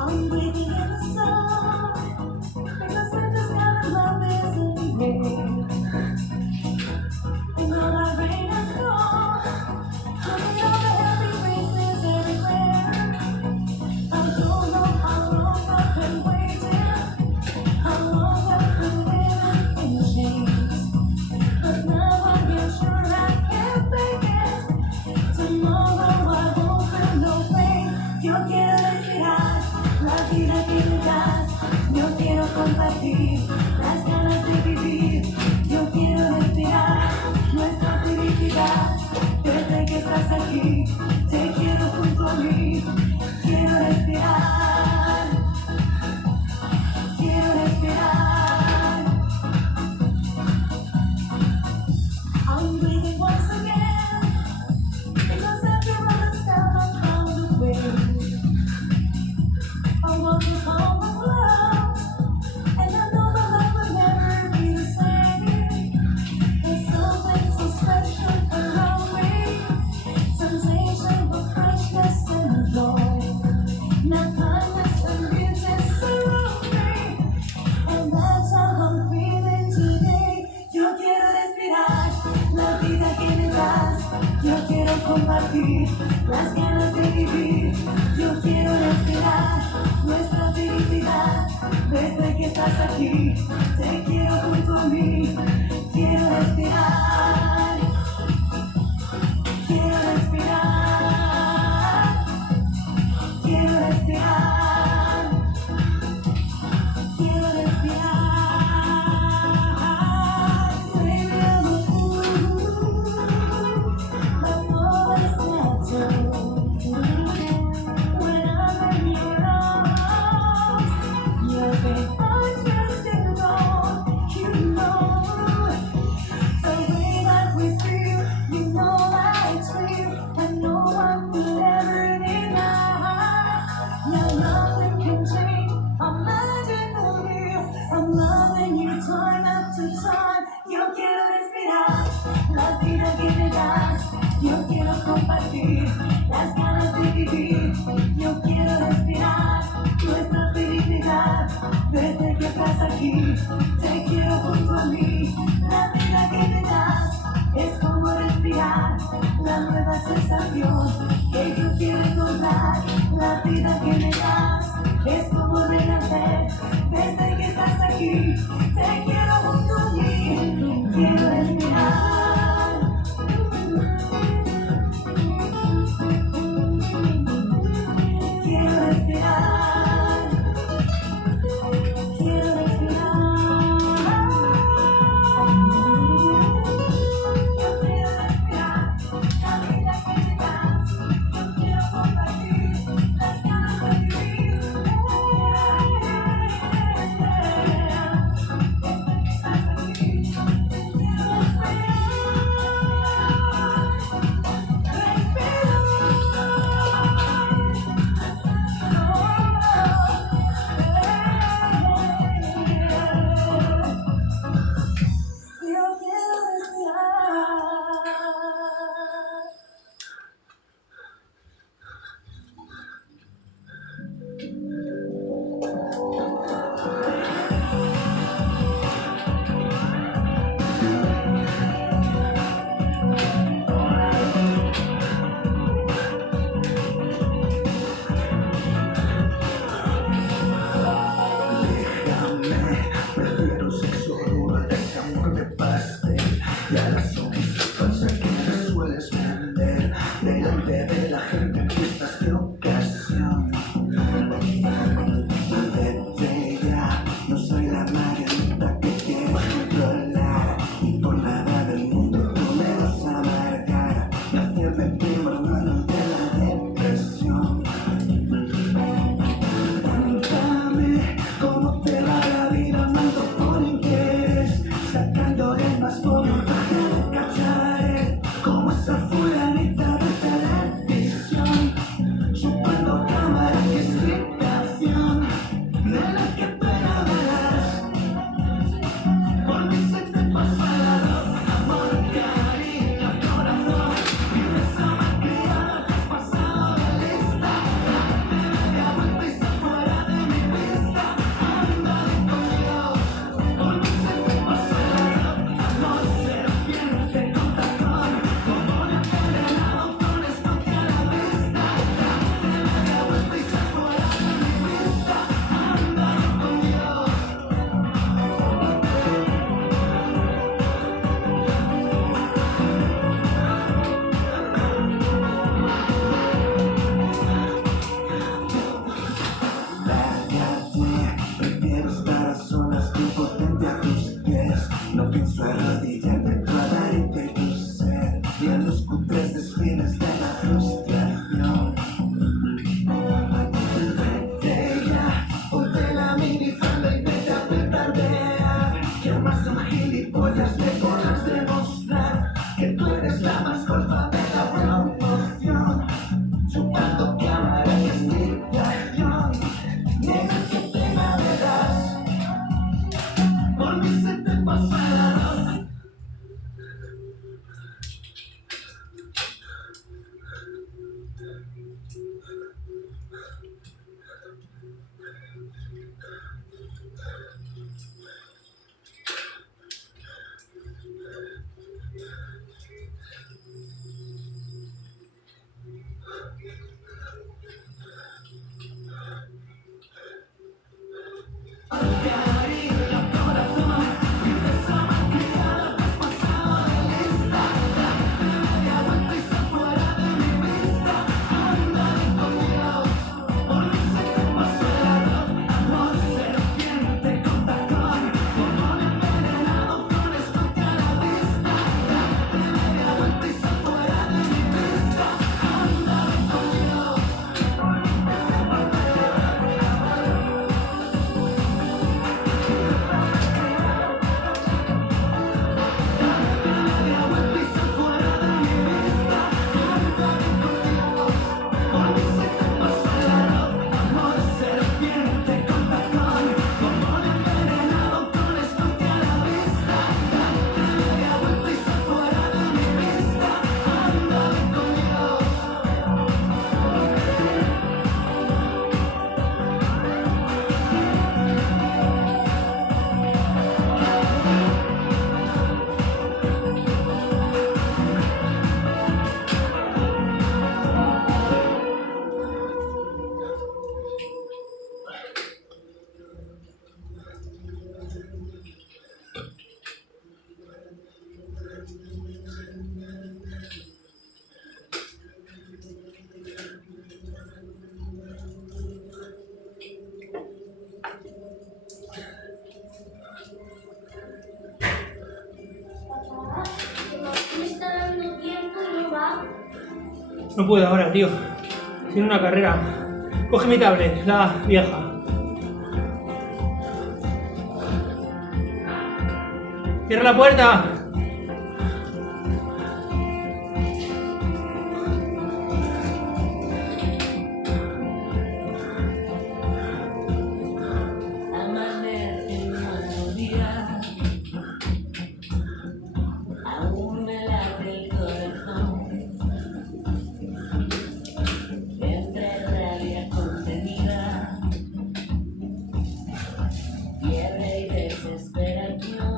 I'm breathing in the sun because I just gotta love is in me. And all that rain is gone, looking all the happy faces everywhere. I don't know how long I've been waiting, how long I've been living in chains. But now I am sure I can't fake it. Tomorrow I won't feel no pain. Yo quiero respirar la vida que me das. Yo quiero compartir las ganas de vivir. Yo quiero respirar nuestra felicidad. Desde que estás aquí, te quiero junto a mí. Quiero respirar, quiero respirar. I'm breathing once again because after all the stuff I found a way. I want to call my love, and I know my love will never be the same. compartir las ganas de vivir. Yo quiero respirar nuestra felicidad desde que estás aquí. Te quiero junto a mí. Quiero respirar. Quiero respirar. Quiero respirar. Quiero respirar. Baby, I'm a fool. But no one's natural. When I'm in your arms, you think I'm just alone. You know the way that we feel. You know I feel, and no one will ever deny. Now nothing can change our magical view. I'm loving you time after time. Yo quiero respirar la vida que me das. Yo quiero compartir las ganas de vivir. Yo quiero respirar nuestra felicidad desde que estás aquí. Te quiero junto a mí. La vida que me das es como respirar la nueva sensación que yo quiero encontrar. La vida que me das es como renacer desde que estás aquí. Te quiero junto a mí. Quiero respirar. Quiero respirar. Quiero respirar. Yo quiero respirar la vida que me das. Yo quiero compartir las ganas de vivir. Estás aquí. Quiero Prefiero sexo duro, ese amor de pastel. Y a la sonrisa falsa que me sueles vender delante de la gente en fiestas de ocasión. Vete ya, no soy la marioneta que quieres controlar. Y por nada del mundo tú me vas a amargar y hacerme primo hermano de la depresión. Cuéntame cómo te va la vida, mando por interés, sacándole más por un baja de cacharet, como esa fulanita de televisión, chupando cámara, que excitación, de la que tú enamoras. Por mí se te pasa la voz, amor, cariño, corazón, y de esa malcriada te has pasado de lista. Date media vuelta y sal fuera de mi vista. Ándale con Dios, por mí se te pasa la voz, amor, serpiente con tacón, como un envenenado con estoque a la vista. Date media vuelta y sal fuera de mi vista. Ándale con Dios. Lárgate, prefiero estar a solas que impotente a tus pies. No pienso arrodillarme para darte tu ser y en los cutres desfiles de la frustración. Vete ya, ponte la minifalda y vete a petardear. Que más de un gilipollas le podrás demostrar que tú eres la más golfa de la promoción. Chupando cámara, que excitación, nena, que te navegas. Por mí se te pasa la voz. No puedo ahora, tío. Tiene una carrera. Coge mi tablet, la vieja. ¡Cierra la puerta! Amanece un nuevo día, aún me late el corazón, entre rabia contenida, fiebre y desesperación.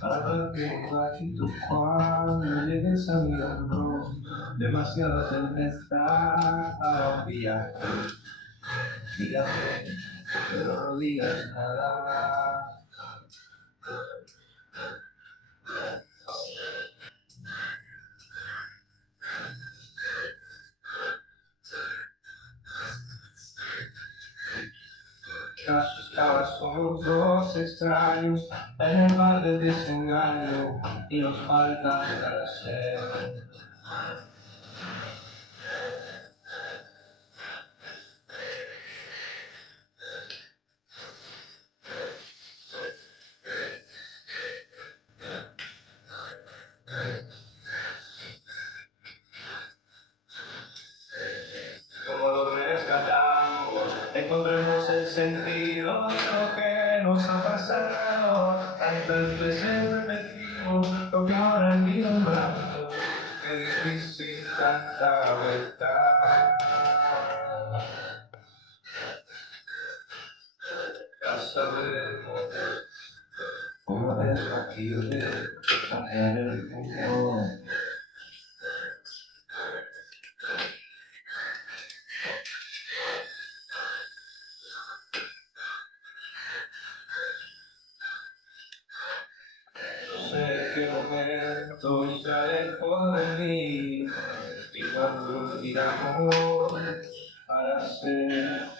Para que bajito cuando llegues a mi hombro, demasiado te está a viaje, dígame, pero no digas nada. Somos dos extraños en el mar del desengaño y nos falta para ser. Como lo rescatamos, encontremos el sentido de lo que nos ha pasado. Tantas veces repetimos lo que ahora ni nombramos. Es difícil tanta vuelta. Ya sabemos cómo es factible traer el mundo. Sé que momento ya lejos de mí y cuando giramos para ser.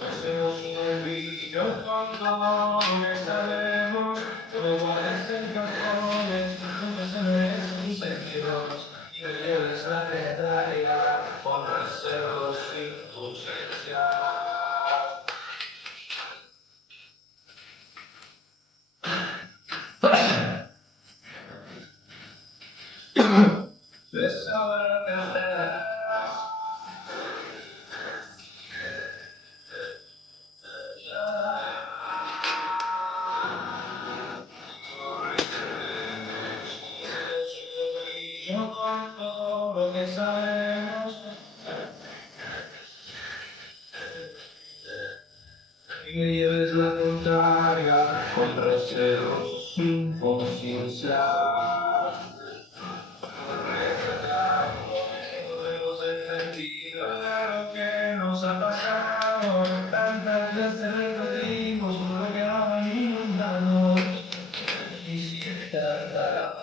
Hacemos un olvido con todo lo que sabemos, todo parece cartones, nunca se merecen tus sentidos y no lleves la letalidad por hacerlo sin conciencia. De saber que con todo lo que sabemos y me lleves la contraria con recelos sin conciencia. Hemos entendido de lo que nos ha pasado, tantas veces repetimos lo que ahora ni nombramos. Y si esta la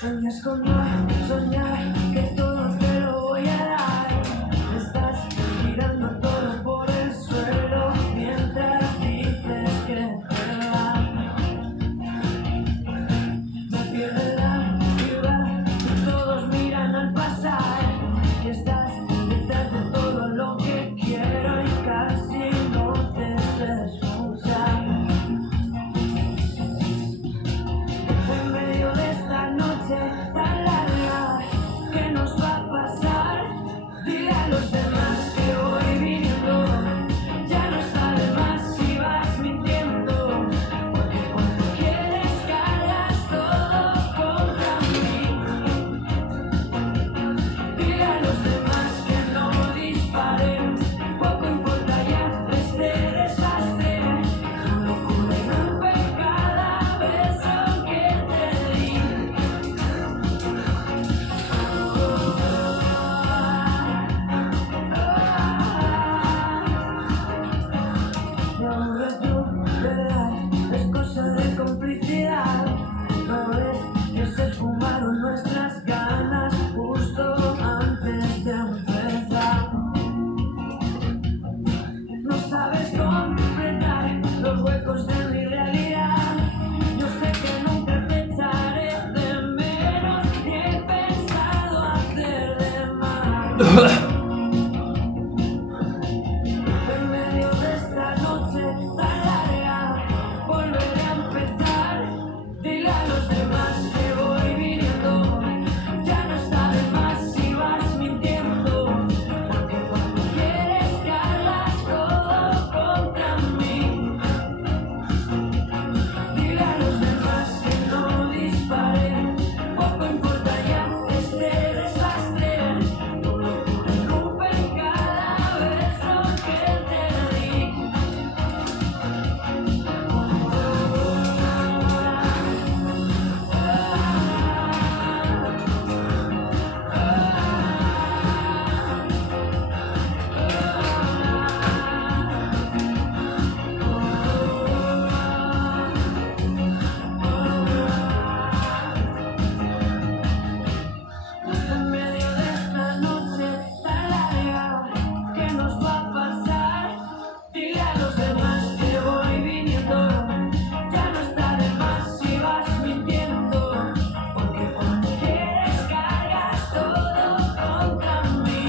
Sueñas conmigo, soñar que todo te lo voy a dar. Estás tirando todo por el suelo mientras dices que te vas. Me pierde la ciudad y todos miran al pasar. Y estás detrás de todo lo que quiero y casi no te sé escuchar. En medio de esta noche tan larga, En medio de esta noche tan larga, volveré a empezar. Dile a los demás que voy viniendo. Ya no está de más si vas mintiendo. Porque cuando quieres cargas todo contra mí. Dile a los demás que no disparen. Poco importa ya este desastre. Tu locura irrumpe en cada beso que te di. En medio de esta noche tan larga, ¿qué nos va a pasar? Dile a los demás que voy viniendo. Ya no está de más si vas mintiendo. Porque cuando quieres cargas todo contra mí.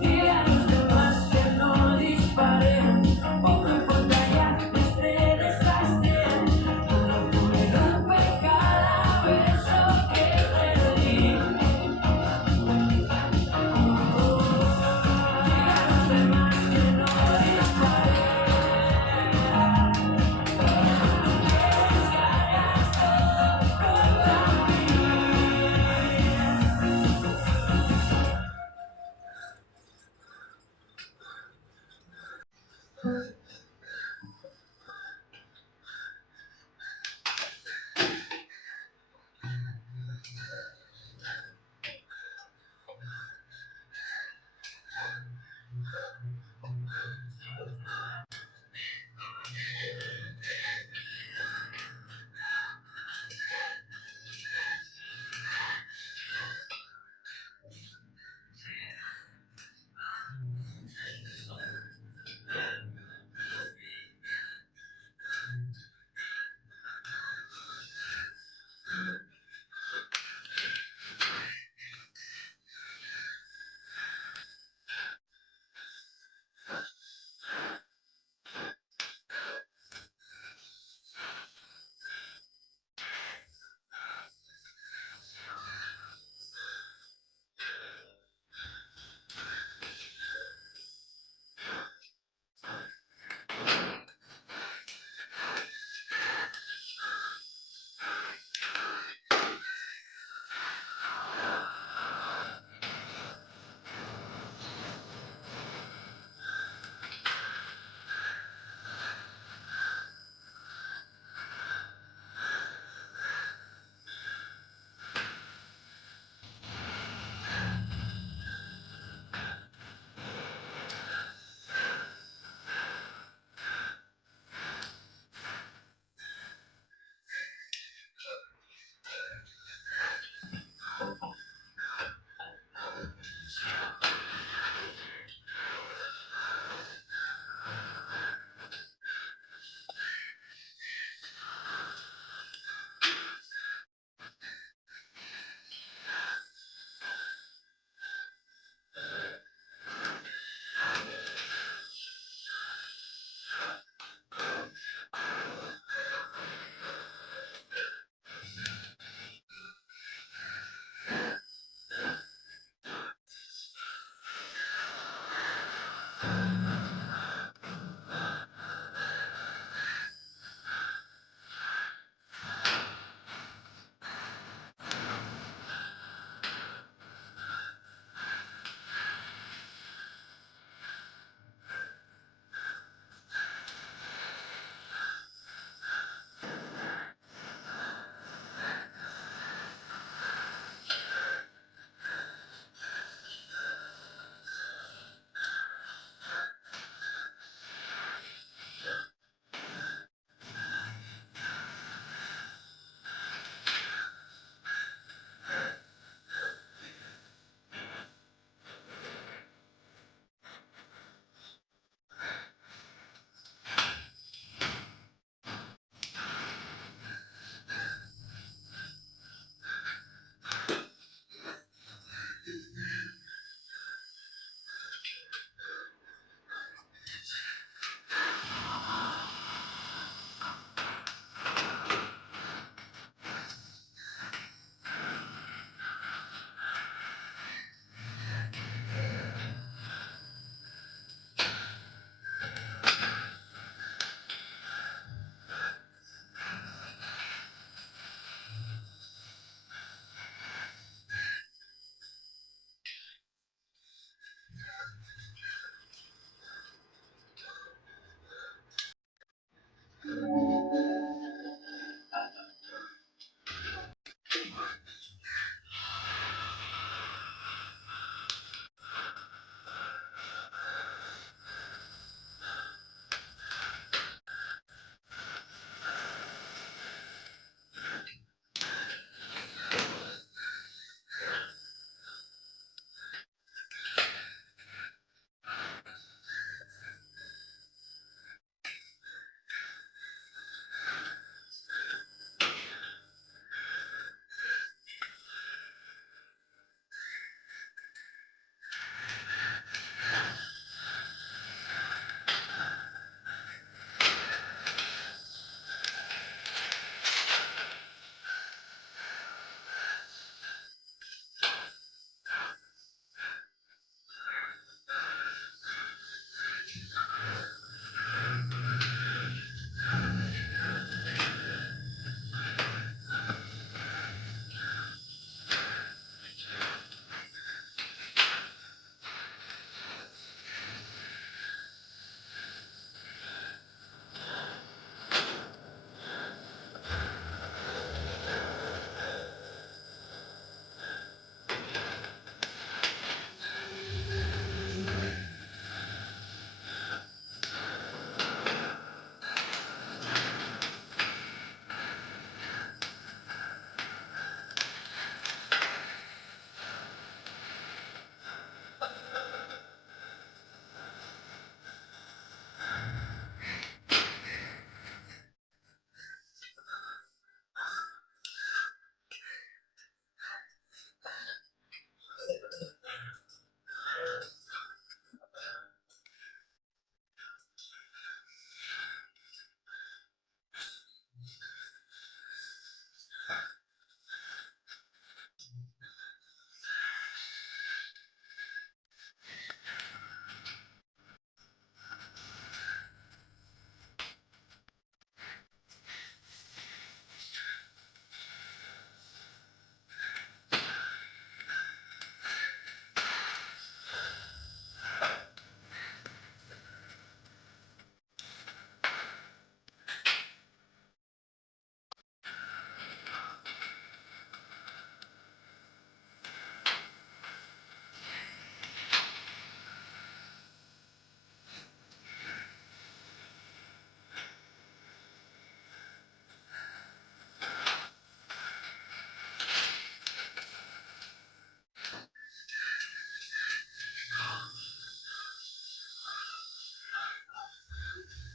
Dile a los demás que no disparen. Poco importa ya este desastre. Tu locura irrumpe cada beso que te di. Dile a los demás que no disparen. Descargas todo contra mí.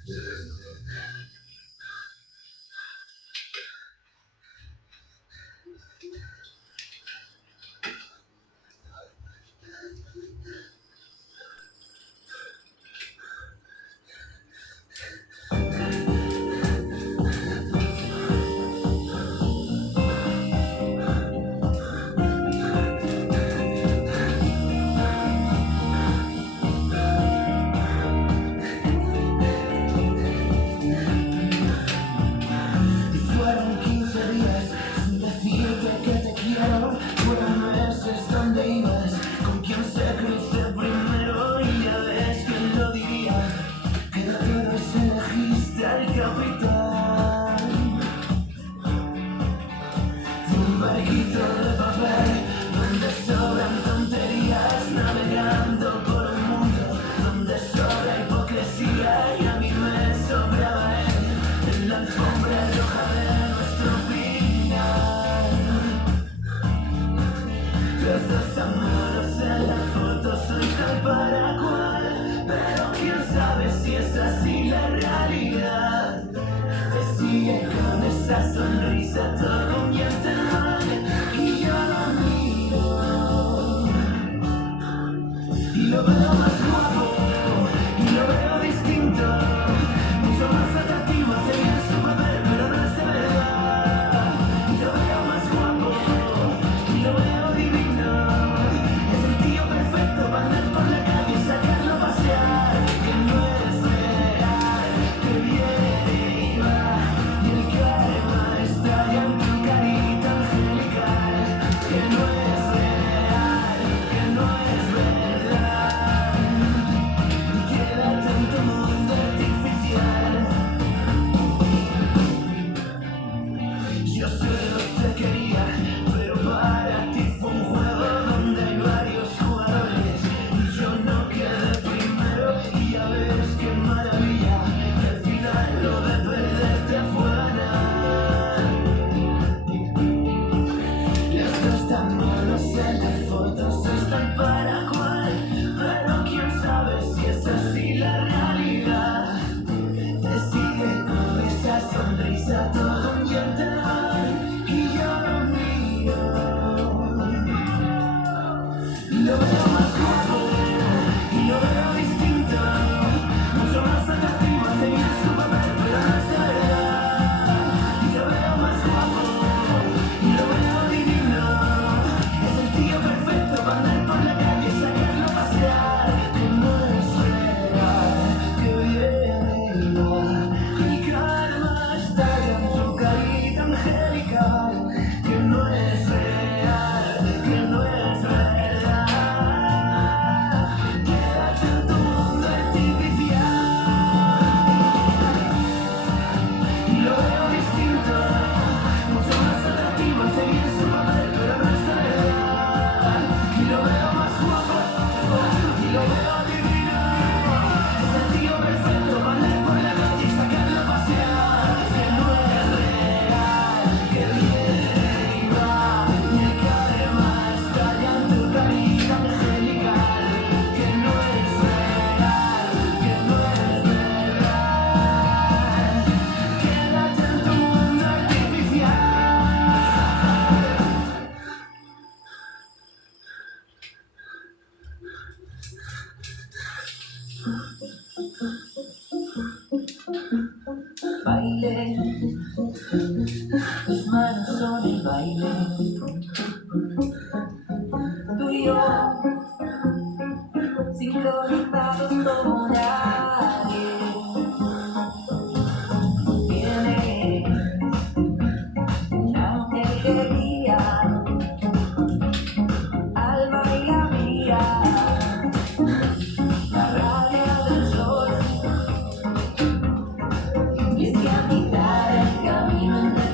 Y fueron 15 días sin decirte que te quiero. Fueron meses donde ibas, con quien se cruce primero. Y ya ves quién lo diría, que de todos elegiste al capitán. De un barquito de papel donde sobran tonterías, navegando por un mundo donde sobra hipocresía. Y a mí me sobraba él en la alfombra roja de nuestro final. Los dos amados en la foto son tal para cual, pero quién sabe si es así la realidad. Te sigue con esa sonrisa, todo miente mal, y yo lo miro y lo veo más guapo, y lo veo distinto, mucho más atractivo, hace bien su papel, pero no es de verdad. Y lo veo más guapo, y lo veo divino, es el tío perfecto para andar por la calle y sacarlo a pasear. Que no es real, que viene y va, y el karma está ya en tu carita angelical. Que no es real, que no es verdad, y queda tanto mundo artificial. Yo solo te quería, pero para ti fue un juego donde hay varios jugadores y yo no quedé primero. Y ya ves qué maravilla, que al final lo de perderte fue ganar. Los dos tan malos en las fotos están para cual, pero quién sabe si es así la realidad. Te sigue con esa sonrisa, todo miente mal, y yo lo miro y lo veo más guapo, y lo veo distinto, mucho más atractivo, hace bien su papel, pero no es de verdad. Y lo veo más guapo, y lo veo divino, es el tío perfecto para andar por la calle y sacarlo a pasear. Que no es real, que viene y va, el karma está ya en tu carita angelical. Que no es real, que no es verdad, quédate en tu mundo artificial. Y lo veo distinto, mucho más atractivo, hace bien su papel, pero no es de verdad. Y lo veo más guapo, y lo veo divino, es el tío perfecto para andar por la calle y sacarlo a pasear. Que no es real, que viene y va, y el karma está ya en tu carita angelical. Que no es real, que no es verdad, quédate en tu mundo artificial. Baile, tus manos son el baile, tú y yo, sincronizados como nadie. Viene una angelería, alma y la mía, la rabia del sol. Y es que a mitad del camino entre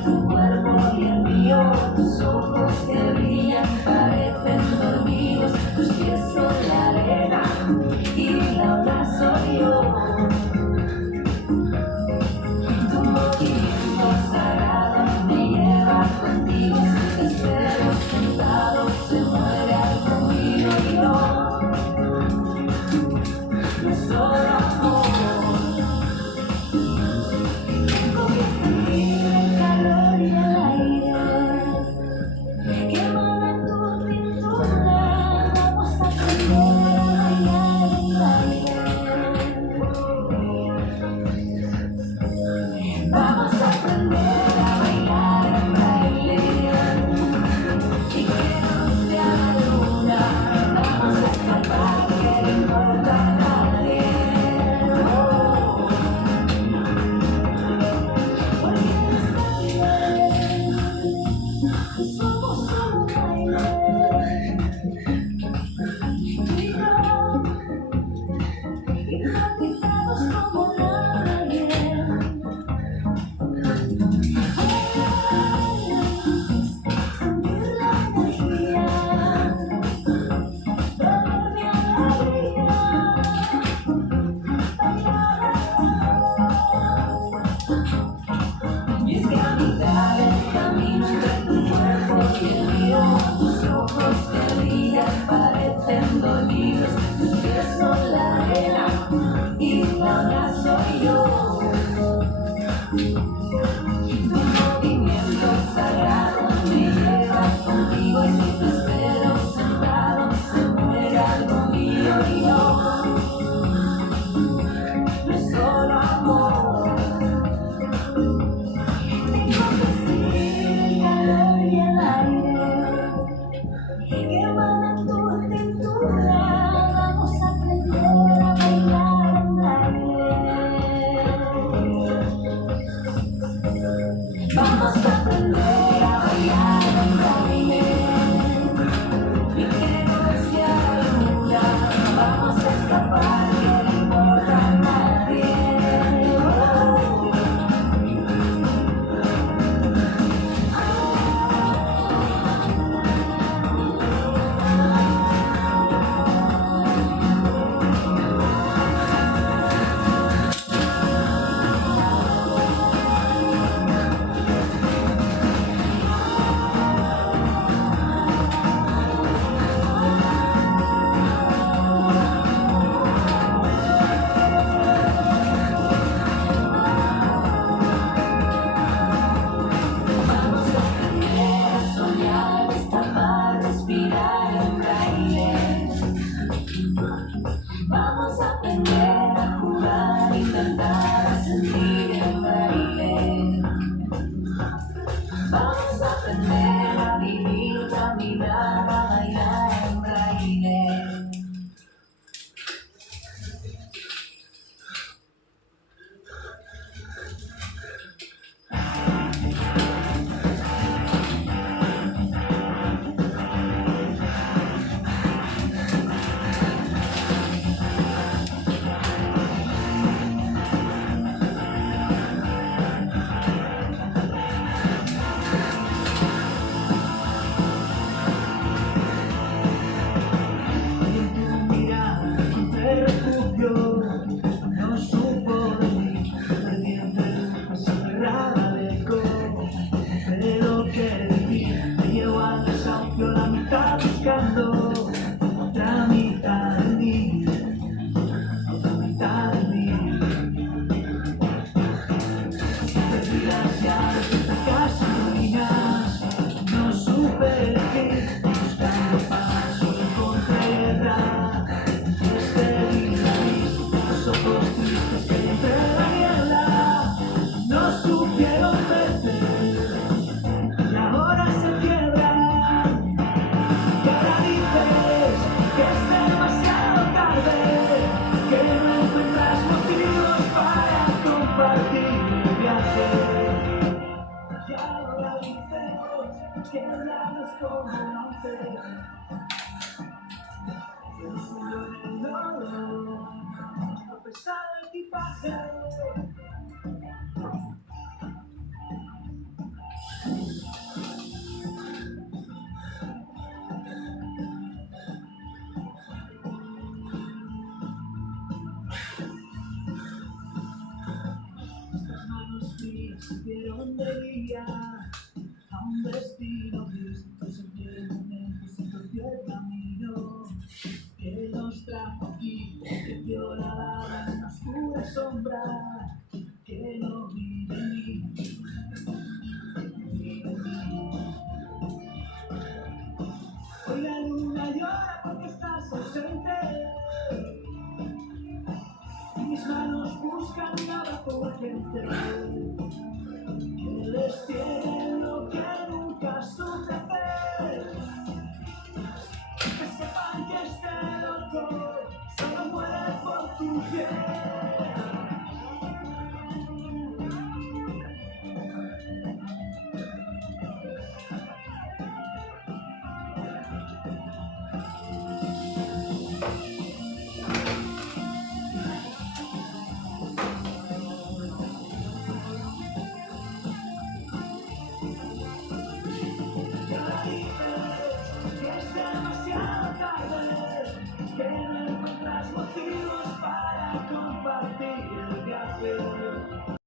amor. Tengo que sentir el calor y el aire que emana tu tintura. Vamos a aprender a bailar en baile. Vamos a aprender a bailar en baile. Y que no sea luna. Vamos a escapar, que no importa a nadie. Vamos a aprender a soñar, escapar, respirar en baile. Vamos a aprender a jugar, intentar a sentir el baile. Vamos a aprender a vivir, caminar, a bailar en baile. Te refugio, no supo de mí, perdiendo esa cerrada de eco. Pero que de ti me llevo al desahucio, la mitad buscando otra mitad de mí, otra mitad de mí. Perdí las llaves de esta casa en ruinas, no supe elegir, buscando paz, solo encontré guerra. Los ojos tristes que entre la niebla no supieron verte y ahora se quiebran. Y ahora dices que es demasiado tarde, que no encuentras motivos para compartir el viaje. Y ahora dices que ya no es como antes. Yo solo en el dolor, a pesar del equipaje. Estas manos frías sirvieron de guía a un destino gris que simplemente se torció el camino que nos trajo aquí, que dio la lava en una oscura sombra que no vive en mí, vive en mí. Hoy la luna llora porque estás ausente y mis manos buscan un abrazo urgente que les tiene lo que nunca supe hacer. Que sepan que este loco solo muere por tu piel.